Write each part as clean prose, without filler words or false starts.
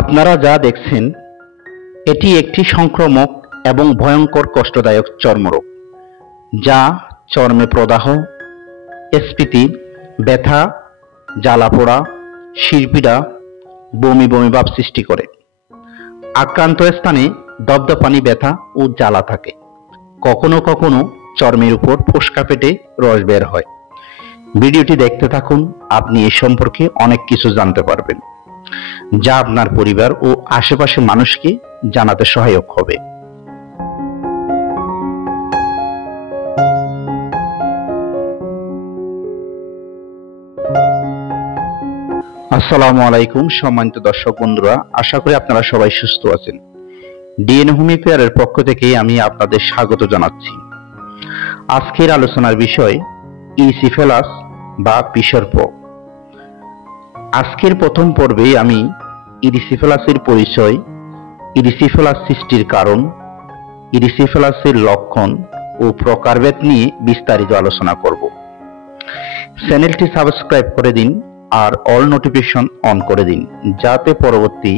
আপনারা যা দেখছেন এটি একটি সংক্রামক এবং ভয়ঙ্কর কষ্টদায়ক চর্মরোগ, যা চর্মে প্রদাহ, স্ফীতি, ব্যথা, জ্বালাপোড়া, শিরপীড়া, বমি বমি ভাব সৃষ্টি করে। আক্রান্ত স্থানে দপদপানি ব্যথা ও জ্বালা থাকে। কখনো কখনো চর্মের উপর ফোস্কা পেটে রস বের হয়। ভিডিওটি দেখতে থাকুন, আপনি এ সম্পর্কে অনেক কিছু জানতে পারবেন, যা আপনার পরিবার ও আশেপাশের মানুষকে জানাতে সহায়ক হবে। আসসালামু আলাইকুম সম্মানিত দর্শক বন্ধুরা, আশা করি আপনারা সবাই সুস্থ আছেন। ডিএনএ হোমিওপ্যাথের পক্ষ থেকে আমি আপনাদের স্বাগত জানাচ্ছি। আজকের আলোচনার বিষয় ইরিসিফেলাস বা বিসর্প। আজকের প্রথম পর্বে আমি ইরিসিফেলাসের পরিচয়, ইরিসিফেলাস সৃষ্টির কারণ, ইরিসিফেলাসের লক্ষণ ও প্রকারভেদ নিয়ে বিস্তারিত আলোচনা করব। চ্যানেলটি সাবস্ক্রাইব করে দিন আর অল নোটিফিকেশন অন করে দিন, যাতে পরবর্তী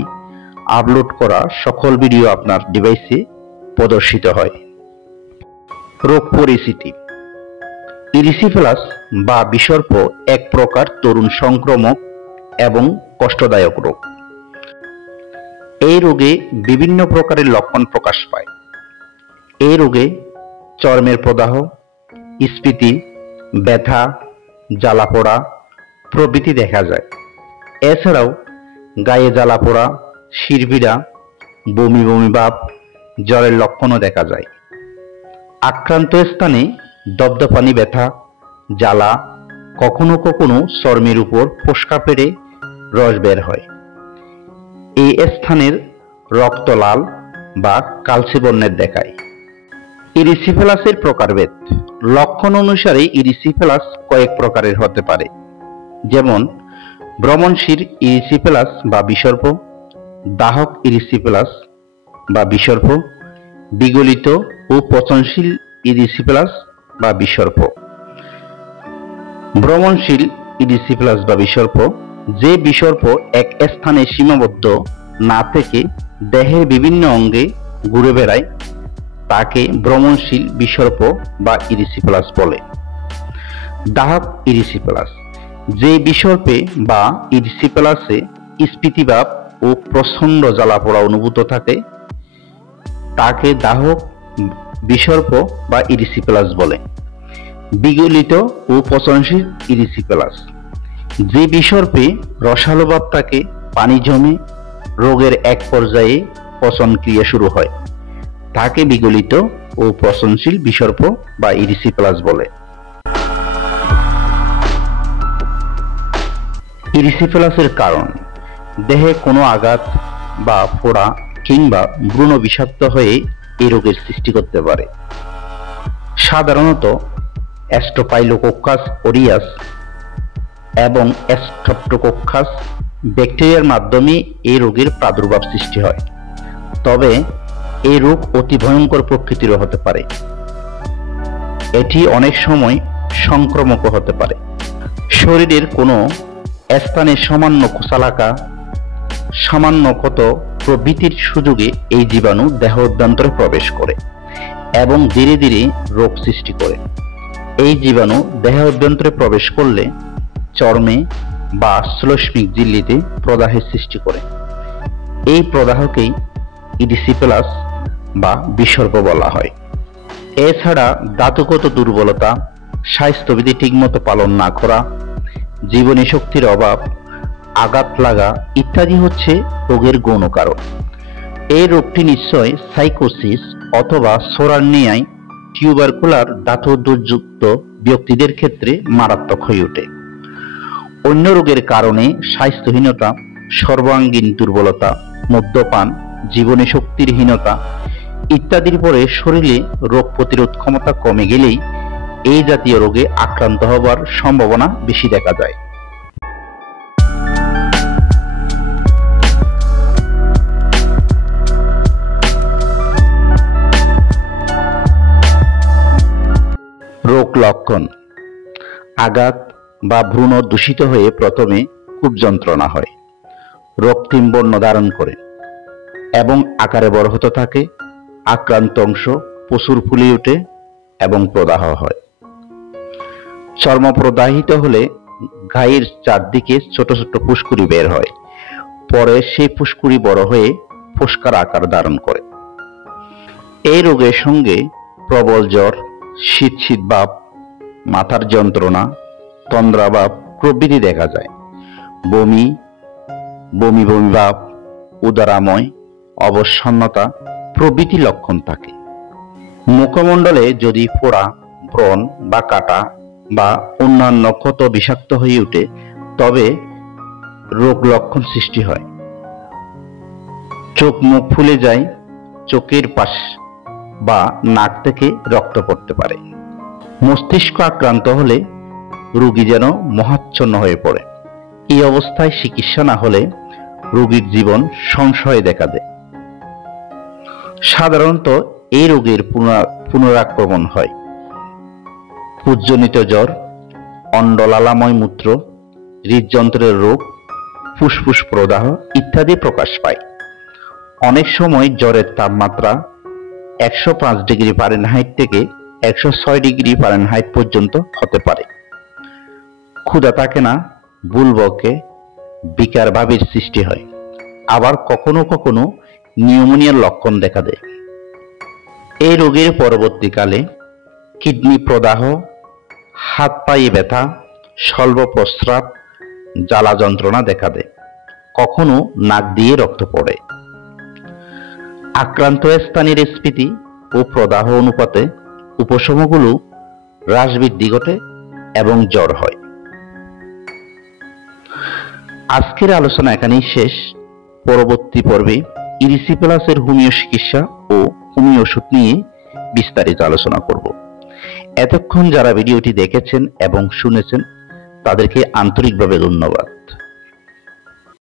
আপলোড করা সকল ভিডিও আপনার ডিভাইসে প্রদর্শিত হয়। রোগ পরিচিতি। ইরিসিফেলাস বা বিসর্প এক প্রকার তরুণ সংক্রামক এবং কষ্টদায়ক রোগ। এই রোগে বিভিন্ন প্রকারের লক্ষণ প্রকাশ পায়। এই রোগে চর্মের প্রদাহ, স্ফীতি, ব্যথা, জ্বালাপোড়া প্রভৃতি দেখা যায়। এছাড়াও গায়ে জ্বালাপোড়া, শিরপীড়া, বমি বমি ভাব, জ্বরের লক্ষণও দেখা যায়। আক্রান্ত স্থানে দপদপানি ব্যথা, জ্বালা, কখনো কখনো চর্মের উপর ফোস্কা পেটে রস বের হয়। এই স্থানের রক্ত লাল বা কালচে বর্ণের দেখায়। ইরিসিফেলাসের প্রকারভেদ। লক্ষণ অনুসারে ইরিসিফেলাস কয়েক প্রকারের হতে পারে, যেমন ভ্রমণশীল ইরিসিফেলাস বা বিসর্প, দাহক ইরিসিফেলাস বা বিসর্প, বিগলিত ও পচনশীল ইরিসিফেলাস বা বিসর্প। ভ্রমণশীল ইরিসিফেলাস বা বিসর্প, যে বিসর্প এক স্থানে সীমাবদ্ধ না থেকে দেহের বিভিন্ন অঙ্গে ঘুরে বেড়ায়, তাকে ভ্রমণশীল বিসর্প বা ইরিসিফেলাস বলে। দাহক ইরিসিফেলাস, যে বিসর্পে বা ইরিসিফেলাসে স্ফীতিভাব ও প্রচণ্ড জ্বালাপোড়া অনুভূত থাকে, তাকে দাহক বিসর্প বা ইরিসিফেলাস বলে। বিগলিত ও পচনশীল ইরিসিফেলাস, যে বিসর্পে রসালো ভাব থাকে, পানি জমে রোগের এক পর্যায়ে পচন ক্রিয়া শুরু হয়, তাকে বিগলিত ও পচনশীল বিসর্প বা ইরিসিফেলাস বলে। ইরিসিফেলাসের কারণ। দেহে কোনো আঘাত বা ফোড়া কিংবা ভ্রূণ বিষাক্ত হয়ে এই রোগের সৃষ্টি করতে পারে। সাধারণত স্ট্রেপ্টোকাইলোকাস অরিয়াস এবং স্ট্রেপ্টোকক্কাস ব্যাকটেরিয়ার মাধ্যমে এই রোগের প্রাদুর্ভাব সৃষ্টি হয়। তবে এই রোগ অতি ভয়ঙ্কর প্রকৃতিরও হতে পারে। এটি অনেক সময় সংক্রামকও হতে পারে। শরীরের কোনো স্থানে সামান্য খোঁচালাকা, সামান্য ক্ষত প্রভৃতির সুযোগে এই জীবাণু দেহ অভ্যন্তরে প্রবেশ করে এবং ধীরে ধীরে রোগ সৃষ্টি করে। এই জীবাণু দেহ অভ্যন্তরে প্রবেশ করলে চর্মে বা শ্লেষ্মিক ঝিল্লিতে প্রদাহের সৃষ্টি করে। এই প্রদাহকেই ইরিসিফেলাস বা বিসর্প বলা হয়। এছাড়া ধাতুগত দুর্বলতা, স্বাস্থ্যবিধি ঠিকমতো পালন না করা, জীবনী শক্তির অভাব, আঘাত লাগা ইত্যাদি হচ্ছে রোগের গৌণ কারণ। এই রোগটি নিশ্চয় সাইকোসিস অথবা সোরানিয়ায় টিউবারকুলার ধাতুযুক্ত ব্যক্তিদের ক্ষেত্রে মারাত্মক হয়ে ওঠে। অন্য রোগের কারণে স্বাস্থ্যহীনতা, সর্বাঙ্গীন দুর্বলতা, মদ্যপান, জীবনী শক্তির হীনতা ইত্যাদির পরে শরীরে রোগ প্রতিরোধ ক্ষমতা কমে গেলেই এই জাতীয় রোগে আক্রান্ত হবার সম্ভাবনা বেশি দেখা যায়। রোগ লক্ষণ। আঘাত বা ভ্রূণ দূষিত হয়ে প্রথমে খুব যন্ত্রণা হয়, রক্তিম বর্ণ ধারণ করে এবং আকারে বড় হতে থাকে। আক্রান্ত অংশ প্রচুর ফুলে ওঠে এবং প্রদাহ হয়। চর্ম প্রদাহিত হলে গায়ের চারদিকে ছোট ছোট ফুসকুড়ি বের হয়। পরে সেই ফুসকুড়ি বড় হয়ে ফোস্কার আকার ধারণ করে। এই রোগের সঙ্গে প্রবল জ্বর, শীত শীত ভাব, মাথার যন্ত্রণা, তন্দ্রাভাব প্রভৃতি দেখা যায়। বমি বমি বমি ভাব, উদরাময়, অবসন্নতা প্রভৃতি লক্ষণ থাকে। মুখমণ্ডলে যদি ফোড়া, ব্রণ বা কাটা বা অন্যান্য ক্ষত বিষাক্ত হয়ে ওঠে তবে রোগ লক্ষণ সৃষ্টি হয়। চোখ মুখ ফুলে যায়, চোখের পাশ বা নাক থেকে রক্ত পড়তে পারে। মস্তিষ্ক আক্রান্ত হলে রোগী যেন মোহাচ্ছন্ন হয়ে পড়ে। এই অবস্থায় চিকিৎসা না হলে রোগীর জীবন সংশয়ে দেখা দেয়। সাধারণত এই রোগের পুনরাক্রমণ হয়। পুজ্জনিত জ্বর, অন্ডলালাময় মূত্র, হৃদযন্ত্রের রোগ, ফুসফুস প্রদাহ ইত্যাদি প্রকাশ পায়। অনেক সময় জ্বরের তাপমাত্রা 105 ডিগ্রি ফারেনহাইট থেকে 106 ডিগ্রি ফারেনহাইট পর্যন্ত হতে পারে। ক্ষুধা থাকে না, বুল বকে, বিকার ভাবের সৃষ্টি হয়। আবার কখনো কখনো নিউমোনিয়ার লক্ষণ দেখা দেয়। এই রোগের পরবর্তীকালে কিডনি প্রদাহ, হাত পায়ে ব্যথা, স্বল্প প্রস্রাব, জ্বালা যন্ত্রণা দেখা দেয়। কখনো নাক দিয়ে রক্ত পড়ে। আক্রান্ত স্থানের স্ফীতি ও প্রদাহ অনুপাতে উপশমগুলো হ্রাস বৃদ্ধি ঘটে এবং জ্বর হয়। আজকের আলোচনা এখানেই শেষ। পরবর্তী পর্বে ইরিসিপেলাসের হোমিও চিকিৎসা ও হোমিও ওষুধ নিয়ে বিস্তারিত আলোচনা করব। এতক্ষণ যারা ভিডিওটি দেখেছেন এবং শুনেছেন তাদেরকে আন্তরিকভাবে ধন্যবাদ।